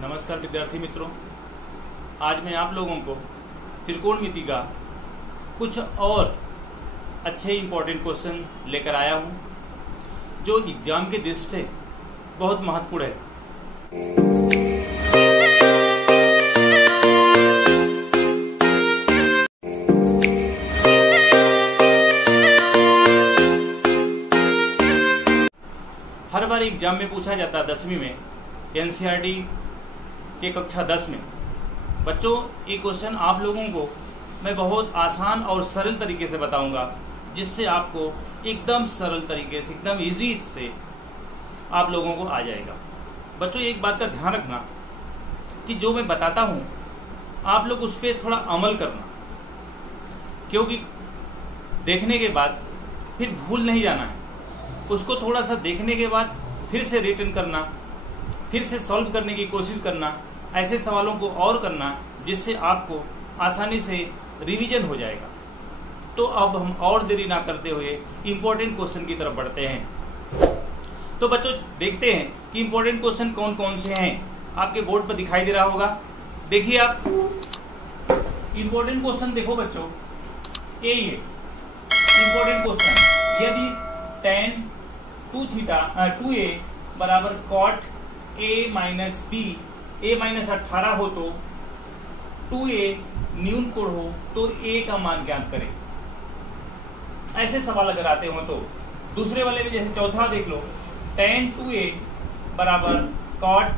नमस्कार विद्यार्थी मित्रों, आज मैं आप लोगों को त्रिकोणमिति का कुछ और अच्छे इम्पोर्टेंट क्वेश्चन लेकर आया हूं, जो एग्जाम के दृष्टि से बहुत महत्वपूर्ण है। हर बार एग्जाम में पूछा जाता है 10वीं में एनसीईआरटी के कक्षा 10 में। बच्चों, ये क्वेश्चन आप लोगों को मैं बहुत आसान और सरल तरीके से बताऊंगा, जिससे आपको एकदम सरल तरीके से, एकदम इजी से आप लोगों को आ जाएगा। बच्चों, एक बात का ध्यान रखना कि जो मैं बताता हूं आप लोग उस पर थोड़ा अमल करना, क्योंकि देखने के बाद फिर भूल नहीं जाना है। उसको थोड़ा सा देखने के बाद फिर से रिटर्न करना, फिर से सॉल्व करने की कोशिश करना, ऐसे सवालों को और करना, जिससे आपको आसानी से रिवीजन हो जाएगा। तो अब हम और देरी ना करते हुए इंपॉर्टेंट क्वेश्चन की तरफ बढ़ते हैं। तो बच्चों, देखते हैं कि इंपॉर्टेंट क्वेश्चन कौन कौन से हैं। आपके बोर्ड पर दिखाई दे रहा होगा, देखिए आप इंपॉर्टेंट क्वेश्चन देखो बच्चों, ये इंपॉर्टेंट क्वेश्चन। यदि tan 2a बराबर cot a minus b, a minus 18 हो तो 2a न्यून कोण हो तो a का मान ज्ञात करें। ऐसे सवाल अगर आते हो तो दूसरे वाले में जैसे चौथा देख लो, tan 2a बराबर cot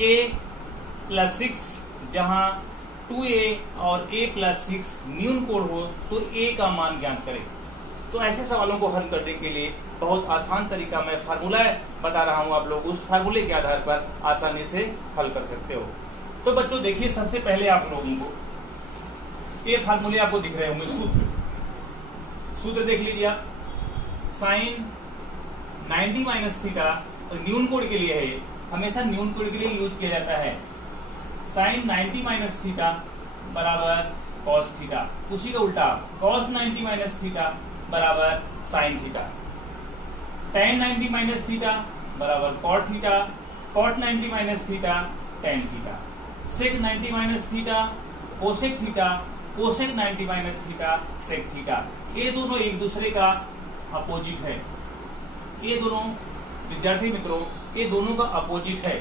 a प्लस 6, जहां 2a और a प्लस 6 न्यून कोण हो तो a का मान ज्ञात करें। तो ऐसे सवालों को हल करने के लिए बहुत आसान तरीका मैं फार्मूला बता रहा हूं, आप लोग उस फार्मूले के आधार पर आसानी से हल कर सकते हो। तो बच्चों देखिए, सबसे पहले आप लोगों को ये फार्मूले आपको दिख रहे होंगे, सूत्र देख लीजिए आप। साइन 90 माइनस थीटा न्यून कोण के लिए है, हमेशा न्यून कोण के लिए यूज किया जाता है। साइन 90 माइनस थीटा बराबर कॉस थीटा, उसी का उल्टा कॉस 90 माइनस थीटा बराबर sine theta. tan 90 minus theta बराबर cot theta, cot 90 minus theta tan theta. Sec 90 minus theta cosec theta, cosec 90 minus theta sec theta. ये दोनों एक दूसरे का अपोजिट है। ये दोनों विद्यार्थी मित्रों, ये दोनों का अपोजिट है।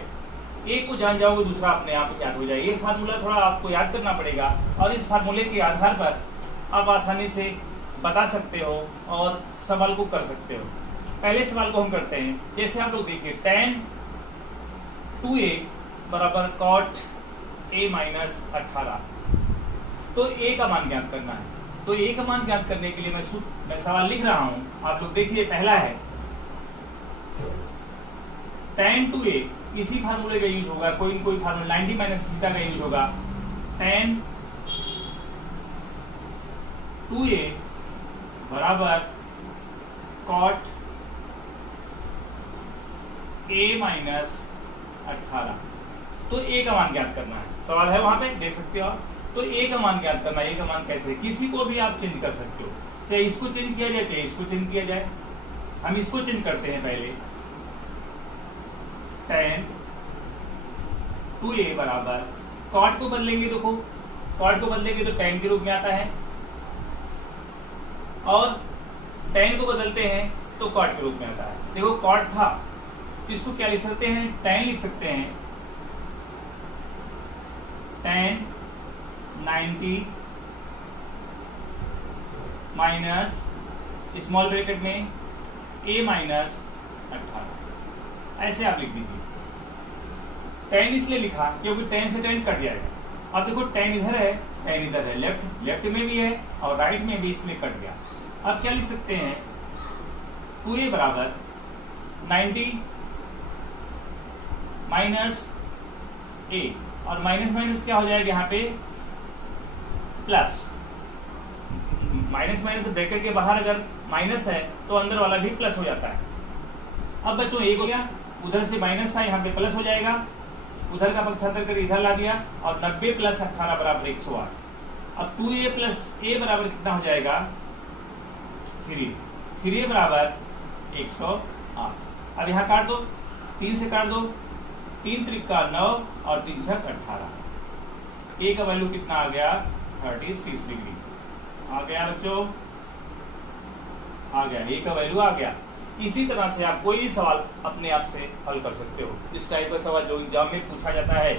एक को जान जाओगे दूसरा अपने आप याद हो जाए। ये फार्मूला थोड़ा आपको याद करना पड़ेगा, और इस फार्मूले के आधार पर आप आसानी से बता सकते हो और सवाल को कर सकते हो। पहले सवाल को हम करते हैं। जैसे आप लोग देखिए, tan 2a बराबर cot a माइनस 18, तो a का मान ज्ञात करना है। तो a का मान ज्ञात करने के लिए मैं सवाल लिख रहा हूं, आप लोग देखिए। पहला है tan 2a, इसी फार्मूले का यूज होगा, कोई फार्मूला 90 माइनस थीटा का यूज होगा। tan 2a बराबर cot a माइनस 18, तो a का मान ज्ञात करना है। सवाल है वहां पे, देख सकते हो आप। तो a का मान ज्ञात करना है। a का मान कैसे, किसी को भी आप चेंज कर सकते हो, चाहे इसको चेंज किया जाए चाहे इसको चेंज किया जाए। हम इसको चेंज करते हैं पहले। tan 2a बराबर cot को बदलेंगे, देखो cot को बदलेंगे तो tan के रूप में आता है, और tan को बदलते हैं तो cot के रूप में आता है। देखो cot था, इसको क्या लिख सकते हैं, tan लिख सकते हैं। tan 90 माइनस स्मॉल ब्रैकेट में a माइनस 18, ऐसे आप लिख दीजिए। tan इसलिए लिखा क्योंकि tan से tan कट जाएगा। अब देखो tan इधर है, tan इधर है, लेफ्ट में भी है और राइट में भी, इसलिए कट गया। अब क्या लिख सकते हैं, 2a बराबर 90 माइनस a, और माइनस माइनस क्या हो जाएगा यहाँ पे, प्लस। माइनस माइनस ब्रैकेट के बाहर अगर माइनस है तो अंदर वाला भी प्लस हो जाता है। अब बच्चों एक हो गया, उधर से माइनस था, यहाँ पे प्लस हो जाएगा, उधर का पक्षांतर कर इधर ला दिया, और 90 प्लस 18 बराबर 108। अब 2a प्लस a बराबर कितना हो जाएगा, 3a बराबर 108। अब यहाँ काट दो, 3 से काट दो, 3 त्रिका 9 और 3 छक 18। ए का वैल्यू कितना आ गया 36 डिग्री आ गया बच्चों, आ गया, ए का वैल्यू आ गया। इसी तरह से आप कोई भी सवाल अपने आप से हल कर सकते हो। इस टाइप का सवाल जो एग्जाम में पूछा जाता है,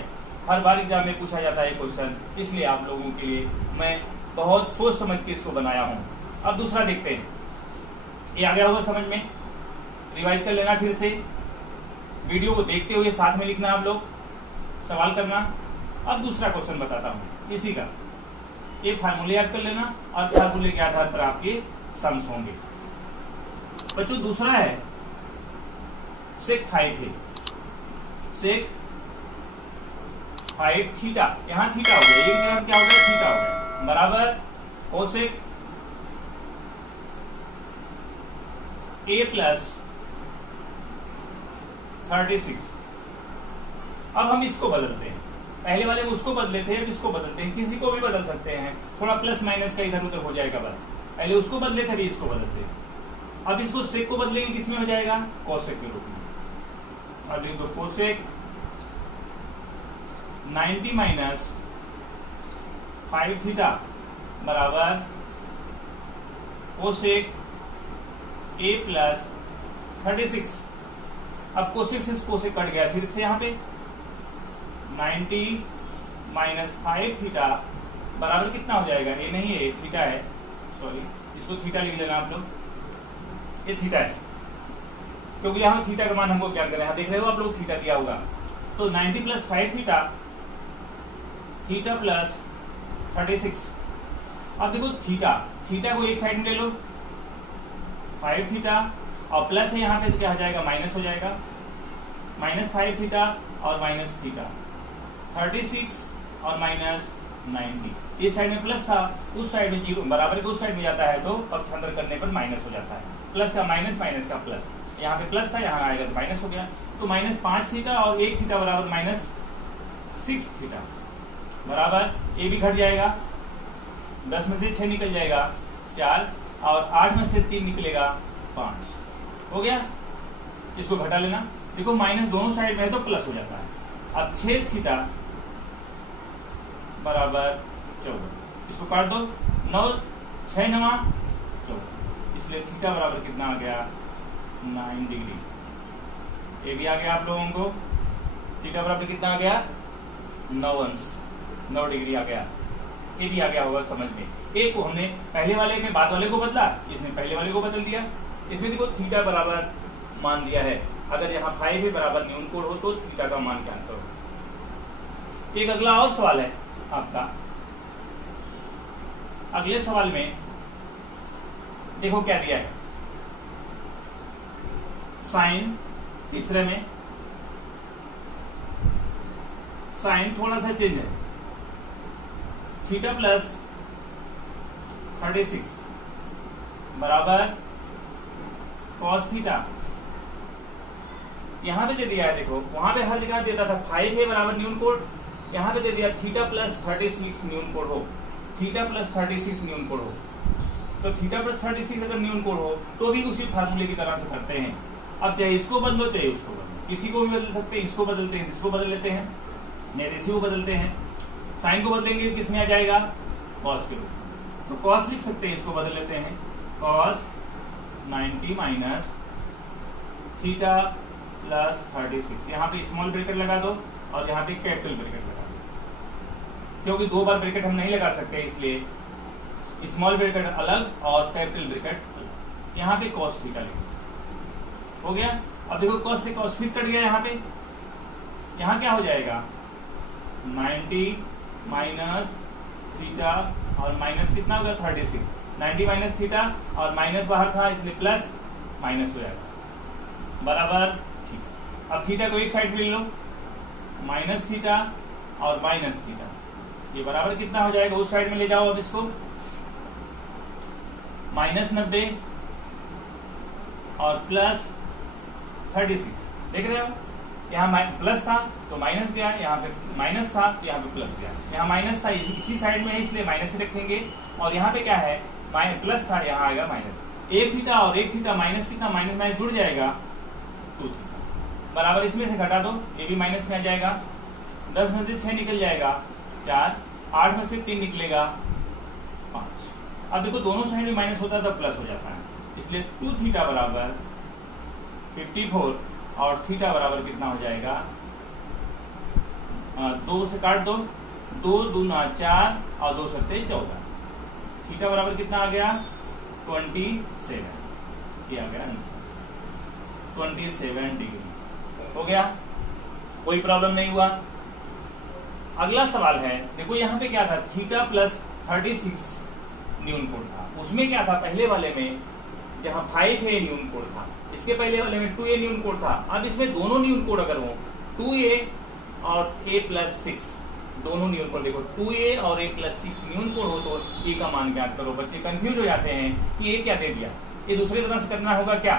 हर बार एग्जाम में पूछा जाता है क्वेश्चन, इसलिए आप लोगों के लिए मैं बहुत सोच समझ के इसको बनाया हूं। अब दूसरा देखते हैं, ये आ गया होगा समझ में, रिवाइज कर लेना फिर से, वीडियो को देखते हुए साथ में लिखना आप लोग, सवाल करना। अब दूसरा क्वेश्चन बताता हूं इसी का, ये फार्मूले याद कर लेना और फार्मूले के आधार पर आपके सम्स होंगे। बच्चों दूसरा है सेक 5 है, सेक 5 थीटा, यहां थीटा हो गया, ये क्या हो गया थीटा हो गया, बराबर कोसेक ए प्लस 36। अब हम इसको बदलते हैं, पहले वाले में उसको बदले थे, अब इसको बदलते हैं, किसी को भी बदल सकते हैं, थोड़ा प्लस माइनस का इधर उधर हो जाएगा बस। पहले उसको बदले थे, अभी इसको बदलते हैं। अब इसको सेक को बदलेंगे, किसमें हो जाएगा कोसेक के रूप में। अब लिख दो कोसेक 90 माइनस 5 थीटा बराबर कोसेक ए प्लस 36। अब कोसेक से कोसेक कट गया, फिर से यहाँ पे 90 माइनस 5 थीटा बराबर कितना हो जाएगा, ये नहीं है, थीटा है, सॉरी इसको थीटा लिख लेना आप लोग, ये थीटा है, क्योंकि यहाँ थीटा का मान हमको क्या करें, यहाँ देख रहे हो आप लोग थीटा दिया होगा। तो 90 प्लस 5 थीटा, थीटा प्लस 36। अब देखो थीटा, थीटा को एक साइड में ले लो, 5 थीटा और प्लस है यहाँ पे, तो क्या हो जाएगा माइनस हो जाएगा, माइनस 5 थीटा और माइनस थीटा, 36 और माइनस 90। इस साइड में प्लस था, उस साइड में जीरो, बराबर के उस साइड में जाता है तो पक्षांतर करने पर माइनस हो जाता है, प्लस का माइनस, माइनस का प्लस, यहाँ पे प्लस था, यहाँ आएगा तो माइनस हो गया। तो माइनस 5 थीटा और 1 थीटा बराबर माइनस 6 थीटा बराबर, ए भी घट जाएगा, 10 में से 6 निकल जाएगा 4 और 8 में से 3 निकलेगा 5, हो गया। इसको घटा लेना, देखो माइनस दोनों साइड में है तो प्लस हो जाता है। अब 6 थीटा बराबर 14, इसको काट दो, 9 6 9 14, इसलिए थीटा बराबर कितना आ गया 9 डिग्री। ये भी आ गया आप लोगों को, थीटा बराबर कितना आ गया 9 अंश, 9 डिग्री आ गया। ये भी आ गया होगा समझ में। ए को हमने पहले वाले में बाद वाले को बदला, इसने पहले वाले को बदल दिया। इसमें देखो थीटा बराबर मान दिया है, अगर यहाँ 5 भी बराबर न्यून कोण हो तो थीटा का मान क्या अंतर हो। एक अगला और सवाल है आपका, अगले सवाल में देखो क्या दिया है, साइन, तीसरे में साइन थोड़ा सा चेंज है, थीटा प्लस 36 बराबर कॉस थीटा। यहां पे दे दिया है, देखो वहां पे हर जगह देता था 5 है बराबर न्यून कोण, यहां पे दे दिया थीटा प्लस 36 न्यून कोण हो, थीटा प्लस 36 न्यून कोण हो। तो थीटा प्लस 36 अगर न्यून कोण हो तो भी उसी फार्मूले की तरह से करते हैं। अब चाहे इसको बदलो चाहे उसको बदलो, किसी को भी बदल सकते हैं, इसको बदलते हैं, इसको बदल लेते हैं, नहीं इसी को बदलते हैं। साइन को बदलेंगे किस में आ जाएगा कॉस के रूप में, तो कॉस लिख सकते हैं, इसको बदल लेते हैं, कॉस 90 माइनस थीटा प्लस 36। यहाँ पे स्मॉल ब्रैकेट लगा दो और यहाँ पे कैपिटल ब्रैकेट लगा दो, क्योंकि 2 बार ब्रैकेट हम नहीं लगा सकते, इसलिए स्मॉल ब्रैकेट अलग और कैपिटल ब्रैकेट अलग। यहाँ पे कॉस थीटा लिखो, हो गया। अब देखो कॉस से कॉस फिर कट गया, यहाँ पे यहाँ क्या हो जाएगा 90 माइनस थीटा और माइनस कितना होगा 36, 90 माइनस थीटा और माइनस बाहर था इसलिए प्लस माइनस हो जाएगा बराबर थीटा। अब थीटा को एक साइड में ले लो, माइनस थीटा और माइनस थीटा, ये बराबर कितना हो जाएगा, उस साइड में ले जाओ। अब इसको माइनस 90 और प्लस 36, देख रहे हो यहाँ प्लस था तो माइनस गया, यहाँ पे माइनस था यहाँ पे प्लस गया, यहाँ माइनस था इसी साइड में है इसलिए माइनस ही रखेंगे, और यहाँ पे क्या है प्लस था, यहाँ आएगा माइनस। 1 थीटा और 1 थीटा माइनस कितना, माइनस माइनस जुड़ जाएगा 2 थीटा बराबर इसमें से घटा दो, ये भी माइनस में आ जाएगा। 10 में से 6 निकल जाएगा 4, 8 में से 3 निकलेगा 5। अब देखो दोनों साइड में माइनस होता है तब प्लस हो जाता है, इसलिए 2 थीटा बराबर 54 और थीटा बराबर कितना हो जाएगा 2 से काट दो, 2 दूना 4 और 2 सत्ते 14। थीटा बराबर कितना आ गया 27, ये आ गया आंसर 27 डिग्री। हो गया, कोई प्रॉब्लम नहीं हुआ। अगला सवाल है, देखो यहाँ पे क्या था, थीटा प्लस 36 न्यून कोण था। उसमें क्या था, पहले वाले में जहां 5a न्यून कोण था, इसके पहले वाले में 2a न्यून कोण था। अब इसमें दोनों न्यून कोण अगर हो 2a और a प्लस 6 दोनों न्यून कोण, देखो 2a और a प्लस 6 न्यून कोण हो तो a का मान ज्ञात करो। बच्चे कंफ्यूज हो जाते हैं कि ये क्या दे दिया, ये दूसरी तरह से करना होगा क्या,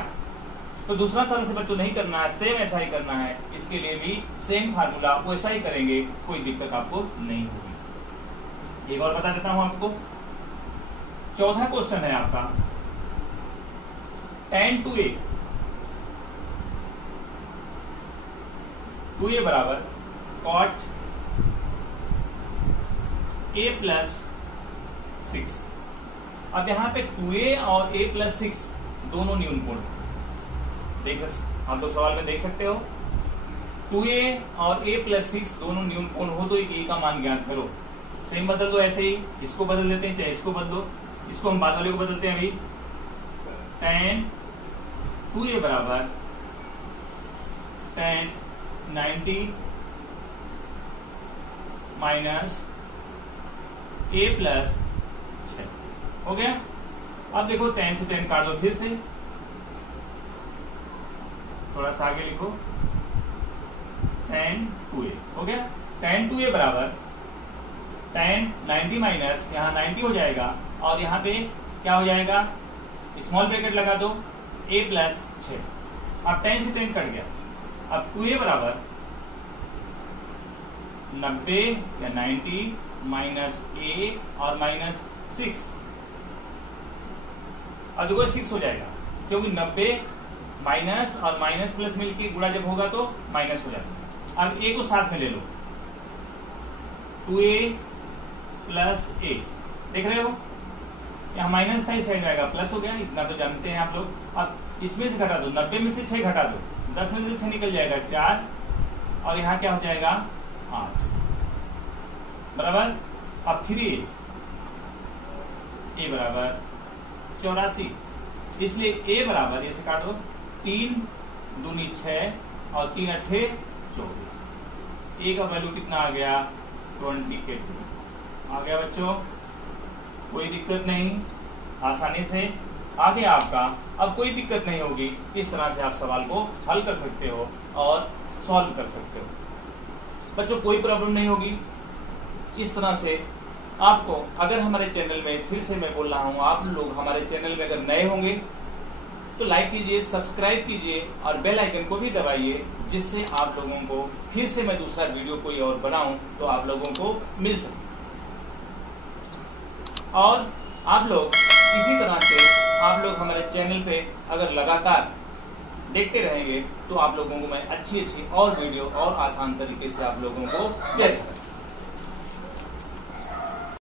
तो दूसरा तरह से बच्चों नहीं करना है, सेम ऐसा ही करना है। इसके लिए भी सेम फार्मूला वैसा ही करेंगे, कोई दिक्कत आपको नहीं होगी। एक और बता देता हूं आपको, चौथा क्वेश्चन है आपका tan 2a, 2a बराबर cot a प्लस 6। अब यहाँ पे 2a और a प्लस 6 दोनों न्यून कोण, देख आप लोग सवाल में देख सकते हो, 2a और a प्लस 6 दोनों न्यून कोण हो तो a का मान ज्ञात करो। सेम बदल दो, ऐसे ही इसको बदल देते हैं, चाहे इसको बदलो, इसको हम बाद वाले को बदलते हैं अभी। tan 2a बराबर tan 90 माइनस a प्लस 6 हो गया। अब देखो tan से tan काट दो, फिर से थोड़ा सा आगे लिखो, tan 2a हो गया। tan 2a बराबर tan 90 माइनस यहाँ 90 हो जाएगा और यहाँ पे क्या हो जाएगा, स्मॉल ब्रैकेट लगा दो, a प्लस 6। अब tan से tan कट गया, अब 2a बराबर 90 या 90 माइनस a और माइनस 6। अब देखो 6 हो जाएगा, क्योंकि 90 माइनस और माइनस प्लस मिलके गुणा जब होगा तो माइनस हो जाता है। अब a को साथ में ले लो, 2a प्लस a, देख रहे हो यहाँ माइनस था, इस साइड में आएगा प्लस हो गया, इतना तो जानते हैं आप लोग। अब इसमें से घटा दो, 90 में से 6 घटा दो, 10 में से 6 निकल जाएगा 4 और यहाँ क्या हो जाएगा 8 बराबर। अब 3a बराबर 84, इसलिए a बराबर ये से काट दो, 3 दूनी 6 और 3 अट्ठे 24। a का वैल्यू कितना आ गया 28 आ गया बच्चों, कोई दिक्कत नहीं, आसानी से आ गया आपका। अब कोई दिक्कत नहीं होगी, इस तरह से आप सवाल को हल कर सकते हो और सॉल्व कर सकते हो बच्चों, कोई प्रॉब्लम नहीं होगी। इस तरह से आपको, अगर हमारे चैनल में, फिर से मैं बोल रहा हूँ, आप लोग हमारे चैनल में अगर नए होंगे तो लाइक कीजिए, सब्सक्राइब कीजिए और बेल आइकन को भी दबाइए, जिससे आप लोगों को फिर से मैं दूसरा वीडियो कोई और बनाऊं तो आप लोगों को मिल सके। और आप लोग इसी तरह से आप लोग हमारे चैनल पे अगर लगातार देखते रहेंगे तो आप लोगों को मैं अच्छी और वीडियो और आसान तरीके से आप लोगों को दे सकता हूं।